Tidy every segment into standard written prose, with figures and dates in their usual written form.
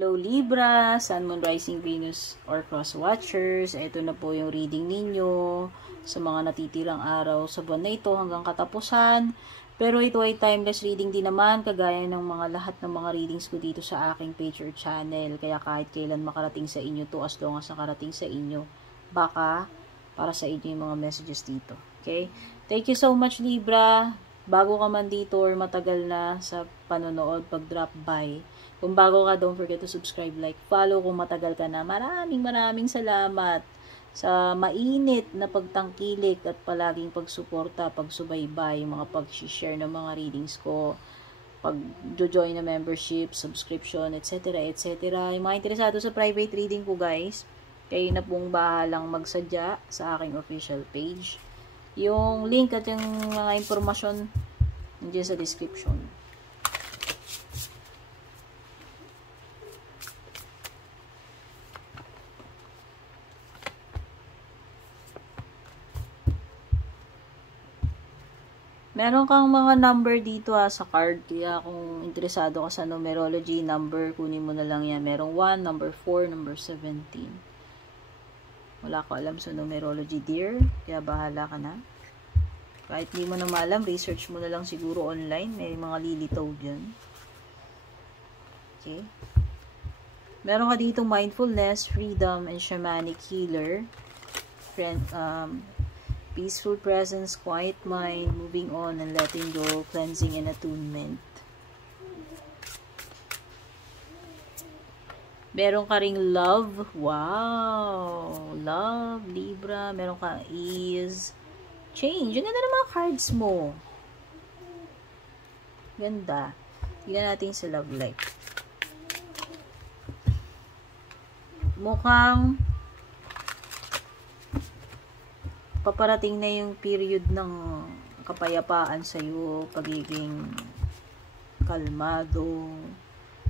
Hello Libra, Sun, Moon, Rising, Venus, or Cross Watchers. Ito na po yung reading ninyo sa mga natitirang araw sa buwan na ito hanggang katapusan. Pero ito ay timeless reading din naman, kagaya ng mga lahat ng mga readings ko dito sa aking page or channel. Kaya kahit kailan makarating sa inyo to, as long as nakarating sa inyo, baka para sa inyo yung mga messages dito. Okay? Thank you so much Libra. Bago ka man dito or matagal na sa panonood, pag-drop by. Kung bago ka, don't forget to subscribe, like, follow. Kung matagal ka na, maraming salamat sa mainit na pagtangkilik at palaging pagsuporta, pagsubaybay, mga pag-share ng mga readings ko, pag-join na membership, subscription, etc. Yung mga interesado sa private reading ko guys, kayo na pong bahalang magsadya sa aking official page. Yung link at yung mga impormasyon nandiyan sa description. Meron kang mga number dito sa card, kaya kung interesado ka sa numerology number, kunin mo na lang yan. Merong 1, number 4, number 17. Wala ko alam sa numerology dear, kaya bahala ka na. Kahit di mo na maalam, research mo na lang siguro online, may mga lilitaw dyan. Okay. Meron ka dito mindfulness, freedom, and shamanic healer. Peaceful presence, quiet mind, moving on and letting go, cleansing and attunement. Meron ka ring love. Wow! Love, Libra. Meron ka ease, change. Yung ganda ng mga cards mo. Ganda. Tignan natin sa love life. Mukhang paparating na yung period ng kapayapaan sa'yo, pagiging kalmado,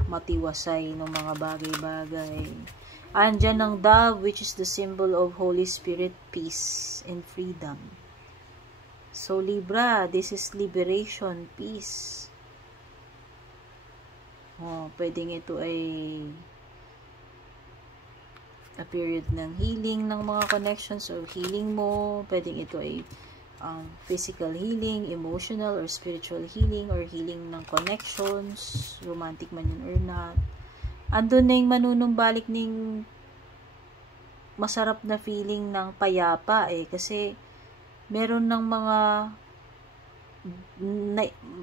matiwasay ng mga bagay-bagay. Andyan ang dove, which is the symbol of Holy Spirit, peace, and freedom. So, Libra, this is liberation, peace. Oh, pwedeng ito ay a period ng healing ng mga connections or healing mo. Pwedeng ito ay physical healing, emotional or spiritual healing, or healing ng connections, romantic man yun or not. Andun na yung manunumbalik ng masarap na feeling ng payapa kasi meron ng mga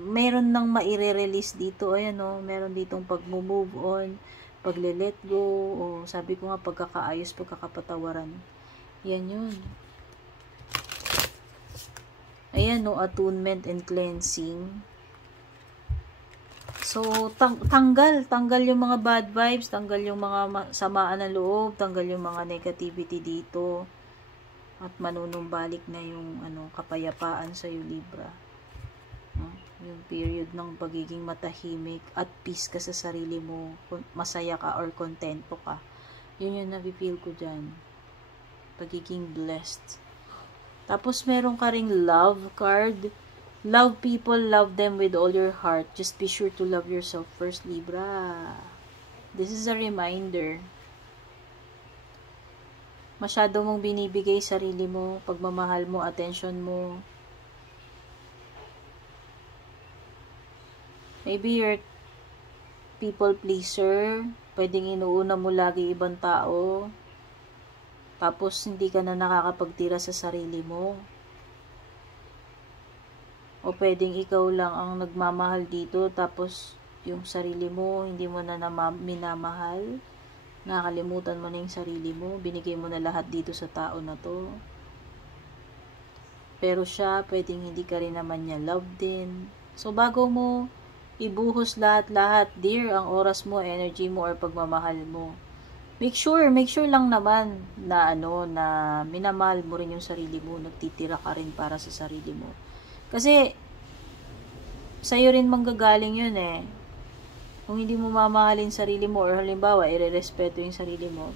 meron ng maire-release dito. Ayan o, meron ditong pag-move on, pagle-let go, o sabi ko nga pagkakaayos, pagkakapatawaran. Yan yun. Ayan no, attunement and cleansing. So, tanggal yung mga bad vibes, tanggal yung mga samaan ng loob, tanggal yung mga negativity dito. At manunumbalik na yung kapayapaan sa iyo, Libra. Yung period ng pagiging matahimik at peace ka sa sarili mo, masaya ka or kontento ka. Yun yung nafe-feel ko dyan. Pagiging blessed. Tapos meron ka ring love card. Love people, love them with all your heart. Just be sure to love yourself first, Libra. This is a reminder. Masyado mong binibigay sarili mo, pagmamahal mo, attention mo. Maybe you're people pleaser. Pwedeng inuuna mo lagi ibang tao. Tapos hindi ka na nakakapagtira sa sarili mo. O pwedeng ikaw lang ang nagmamahal dito. Tapos yung sarili mo, hindi mo na minamahal. Nakakalimutan mo na yung sarili mo. Binigay mo na lahat dito sa tao na to. Pero siya, pwedeng hindi ka rin naman niya love din. So bago mo ibuhos lahat-lahat, dear, ang oras mo, energy mo, or pagmamahal mo, make sure lang naman na na minamahal mo rin yung sarili mo, nagtitira ka rin para sa sarili mo. Kasi sa'yo rin manggagaling yun eh. Kung hindi mo mamahalin sarili mo, or halimbawa, irerespeto yung sarili mo,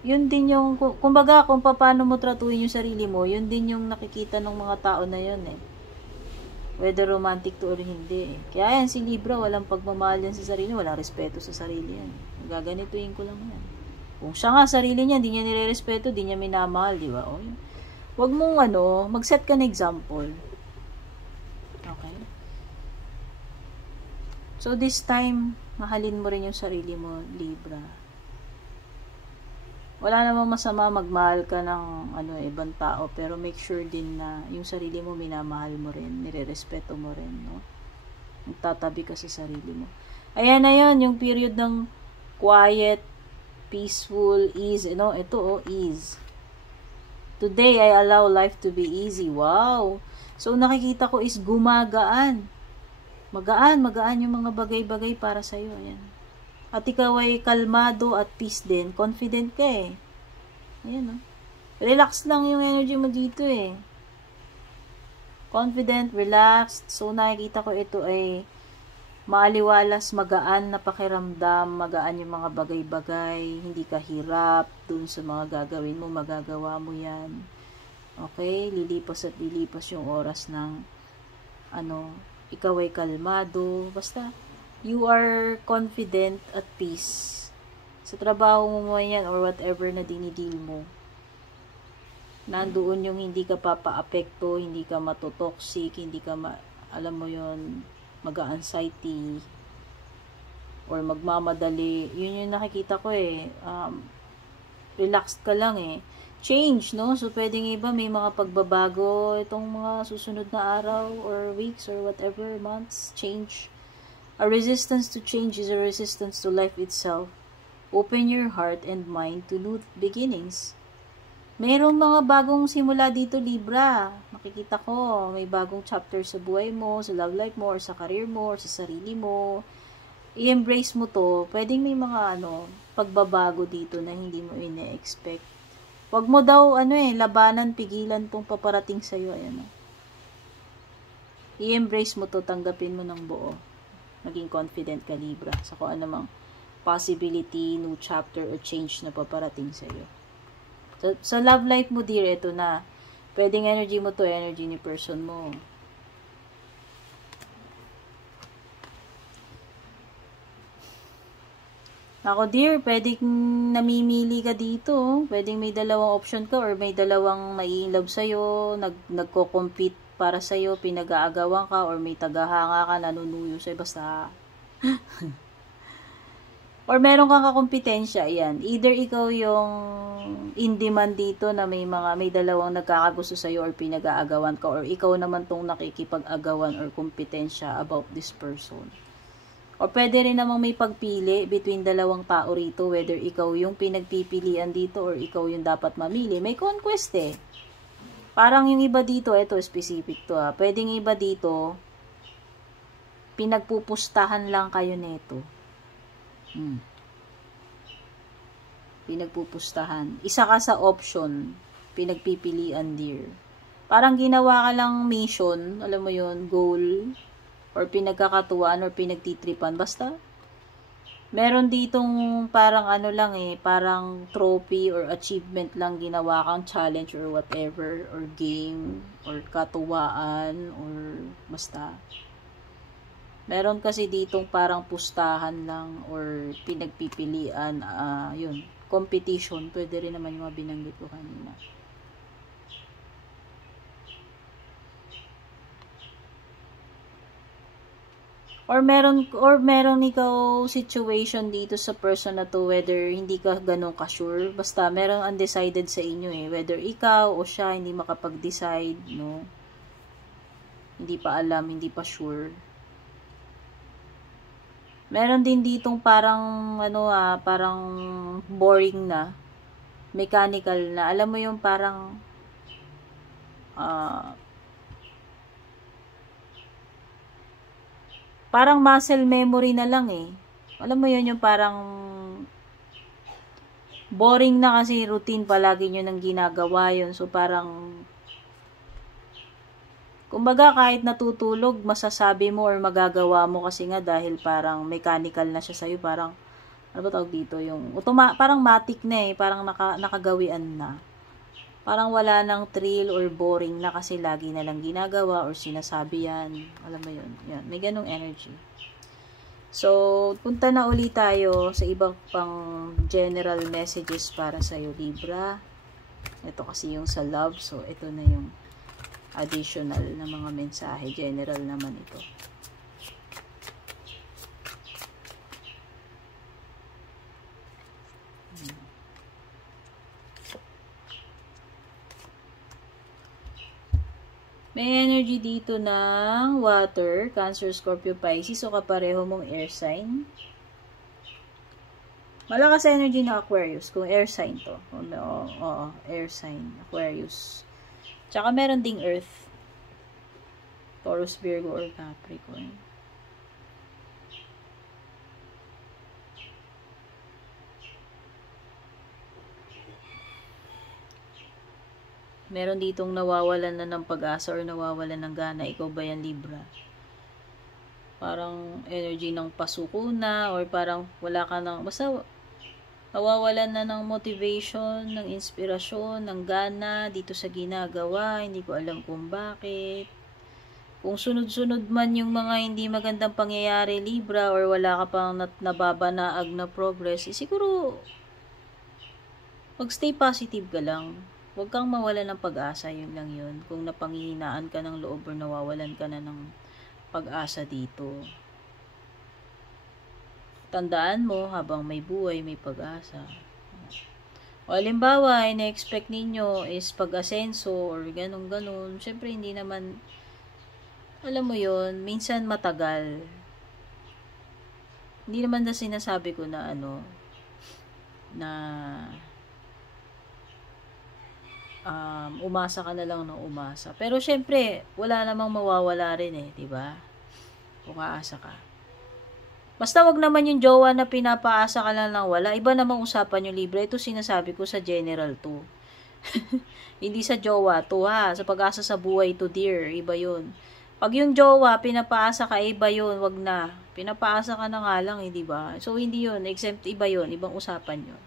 yun din yung, kumbaga, kung paano mo tratuhin yung sarili mo, yun din yung nakikita ng mga tao na yun eh. Whether romantic to or hindi. Kaya yan, si Libra, walang pagmamahal yan sa sarili, walang respeto sa sarili yan. Gaganituin ko lang yan. Kung siya nga, sarili niya, hindi niya nire-respeto, hindi niya minamahal, di ba? O, wag mong mag-set ka ng example. Okay? So, this time, mahalin mo rin yung sarili mo, Libra. Wala namang masama magmahal ka ng ibang tao, pero make sure din na yung sarili mo minamahal mo rin, nire-respeto mo rin, no? Magtatabi ka sa sarili mo. Ayan na yun, yung period ng quiet, peaceful, ease, ito ease. Today, I allow life to be easy. Wow! So, nakikita ko is gumagaan. Magaan yung mga bagay-bagay para sa'yo. Ayan. At ikaw ay kalmado at peace din. Confident ka eh. Ayan, relax lang yung energy mo dito eh. Confident, relaxed. So, nakikita ko ito ay maaliwalas, magaan na pakiramdam, magaan yung mga bagay-bagay, hindi ka hirap dun sa mga gagawin mo, magagawa mo yan. Okay? Lilipas at lilipas yung oras ng ikaw ay kalmado. Basta, you are confident at peace. Sa trabaho mo yan or whatever na dinidil mo. Nandoon yung hindi ka papaapekto, hindi ka matotoxic, hindi ka alam mo yon, mag-anxiety or magmamadali. Yun yung nakikita ko eh. Relaxed ka lang eh. Change, no? So, pwedeng iba may mga pagbabago itong mga susunod na araw or weeks or whatever months. Change. A resistance to change is a resistance to life itself. Open your heart and mind to new beginnings. Mayroong mga bagong simula dito, Libra. Makikita ko, may bagong chapter sa buhay mo, sa love life mo, or sa career mo, or sa sarili mo. I-embrace mo to. Pwedeng may mga pagbabago dito na hindi mo ine-expect. Wag mo daw, labanan, pigilan tong paparating sa'yo. Ayan. I-embrace mo to, tanggapin mo ng buo. Maging confident ka, Libra, sa kung anumang possibility, new chapter, or change na paparating sa'yo. So, sa love life mo, dear, ito na. Pwedeng energy mo to, energy ni person mo. Ako, dear, pwedeng namimili ka dito. Pwedeng may dalawang option ka or may dalawang mai-love sa'yo, nagko-compete para sa'yo, pinag-aagawan ka, or may tagahanga ka, nanunuyo sa'yo, basta. Or meron kang kakompetensya, yan. Either ikaw yung in demand dito na may dalawang nagkakagusto sa'yo or pinag-aagawan ka, or ikaw naman tong nakikipag-agawan or kompetensya about this person. O pwede rin namang may pagpili between dalawang tao rito, whether ikaw yung pinagpipilian dito or ikaw yung dapat mamili. May conquest eh. Parang yung iba dito, ito specific to pwedeng iba dito, pinagpupustahan lang kayo neto. Pinagpupustahan. Isa ka sa option, pinagpipilian, dear. Parang ginawa ka lang mission, alam mo yun, goal, or pinagkakatuwaan, or pinagtitripan. Basta, meron ditong parang parang trophy or achievement lang ginawa kang challenge or whatever, or game, or katuwaan, or basta. Meron kasi ditong parang pustahan lang or pinagpipilian, yun, competition. Pwede rin naman yung mga binanggit ko kanina. Or meron ikaw situation dito sa person na to, whether hindi ka ganun ka-sure. Basta, meron undecided sa inyo eh. Whether ikaw o siya hindi makapag-decide, no? Hindi pa alam, hindi pa sure. Meron din ditong parang, parang boring na. Mechanical na. Alam mo yung parang, parang muscle memory na lang eh. Alam mo yun yung parang boring na kasi routine palagi nyo nang ginagawa yun. So parang kumbaga kahit natutulog, masasabi mo or magagawa mo kasi nga dahil parang mechanical na siya sa'yo. Parang, ano ba tawag dito? Yung parang matic na eh. Parang nakagawian na. parang wala nang thrill or boring na kasi lagi na lang ginagawa or sinasabi yan. Alam mo yun. Yan. May ganong energy. So, punta na ulit tayo sa ibang pang general messages para sa'yo, Libra. Ito kasi yung sa love. So, ito na yung additional na mga mensahe. General naman ito. May energy dito ng water, Cancer, Scorpio, Pisces, o kapareho mong air sign. Malakas energy na Aquarius, kung air sign to. Oo, air sign, Aquarius. Tsaka meron ding Earth, Taurus, Virgo, or Capricorn. Meron ditong nawawalan na ng pag-asa or nawawalan ng gana. Ikaw ba yan, Libra? Parang energy ng pasuko na or parang wala ka ng, basta nawawalan na ng motivation, ng inspirasyon, ng gana dito sa ginagawa. Hindi ko alam kung bakit. Kung sunod-sunod man yung mga hindi magandang pangyayari, Libra, or wala ka pang nababanaag na progress, siguro mag-stay positive ka lang. Huwag kang mawala ng pag-asa, yun lang yun. Kung napanghihinaan ka ng loob or nawawalan ka na ng pag-asa dito. Tandaan mo, habang may buhay, may pag-asa. O halimbawa, ina-expect ninyo is pag-asenso or ganun-ganun. Siyempre, hindi naman, alam mo yun, minsan matagal. Hindi naman na sinasabi ko na umasa ka na lang ng umasa. Pero syempre, wala namang mawawala rin eh, 'di ba? Kung aasa ka. Basta wag naman yung jowa na pinapaasa ka lang ng wala. Iba namang usapan yung Libra. Ito sinasabi ko sa general to. Hindi sa jowa to ha. Sa pag-asa sa buhay to, dear. Iba yun. Pag yung jowa, pinapaasa ka, iba yun. Wag na. Pinapaasa ka na nga lang, hindi ba? So, hindi yun. Exempt, iba yun. Ibang usapan yun.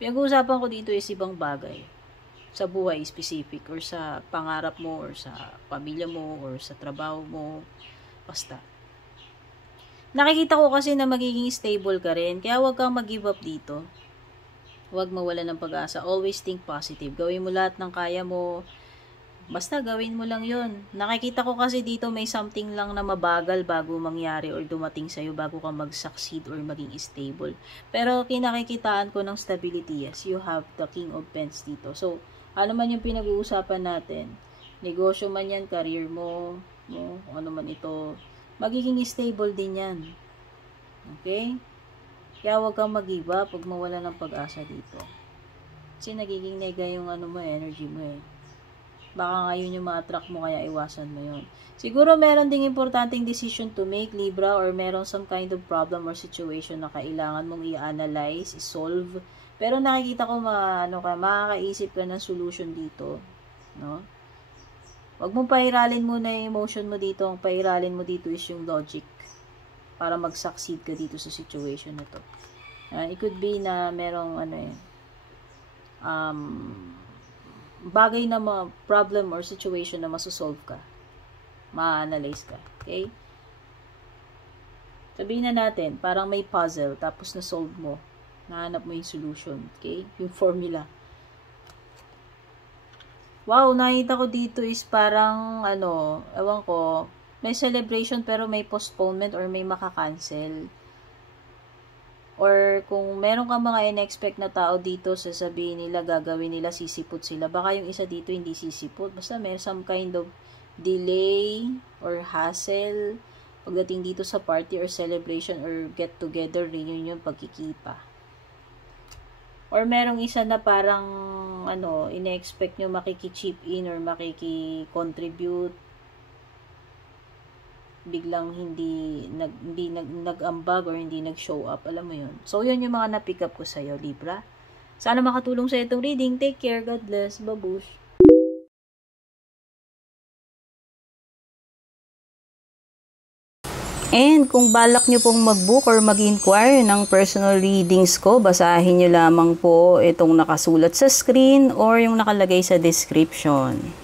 Pinag-uusapan ko dito is ibang bagay. Sa buhay specific or sa pangarap mo or sa pamilya mo or sa trabaho mo, basta. Nakikita ko kasi na magiging stable ka rin, kaya huwag kang mag-give up dito. Huwag mawala ng pag-asa. Always think positive. Gawin mo lahat ng kaya mo. Basta gawin mo lang yun. Nakikita ko kasi dito may something lang na mabagal bago mangyari or dumating sa'yo bago ka mag-succeed or maging stable. Pero kinakikitaan ko ng stability, yes. You have the King of Pens dito. So, ano man yung pinag-uusapan natin, negosyo man yan, career mo, no? Ano man ito, magiging stable din yan. Okay? Kaya huwag kang mag-give up, huwag mawala ng pag-asa dito. Kasi nagiging nega yung energy mo eh. Baka ngayon yung ma-attract mo, kaya iwasan mo yun. Siguro meron ding importanteng decision to make, Libra, or meron some kind of problem or situation na kailangan mong i-analyze, i-solve. Pero nakikita ko makakaisip ka ng solution dito, no? Wag mong pairalin muna yung emotion mo dito. Ang pairalin mo dito is yung logic para mag-succeed ka dito sa situation na to. It could be na merong bagay na problem or situation na masosolve ka. Ma-analyze ka. Okay? Sabihin na natin, parang may puzzle tapos na-solve mo. Nahanap mo yung solution. Okay? Yung formula. Wow, nakita ko dito is parang, ewan ko, may celebration pero may postponement or may makakancel. Or kung meron kang mga in-expect na tao dito, sasabihin nila, gagawin nila, sisipot sila. Baka yung isa dito hindi sisipot. Basta may some kind of delay or hassle pagdating dito sa party or celebration or get together, reunion, pagkikita. Or merong isa na parang, ine-expect nyo makiki-chip in or makiki-contribute. Biglang hindi nag-ambag or hindi nag-show up. Alam mo yun. So, yun yung mga na-pick up ko sa'yo, Libra. Sana makatulong sa itong reading. Take care. God bless. Babush. And kung balak nyo pong mag-book or mag-inquire ng personal readings ko, basahin nyo lamang po itong nakasulat sa screen or yung nakalagay sa description.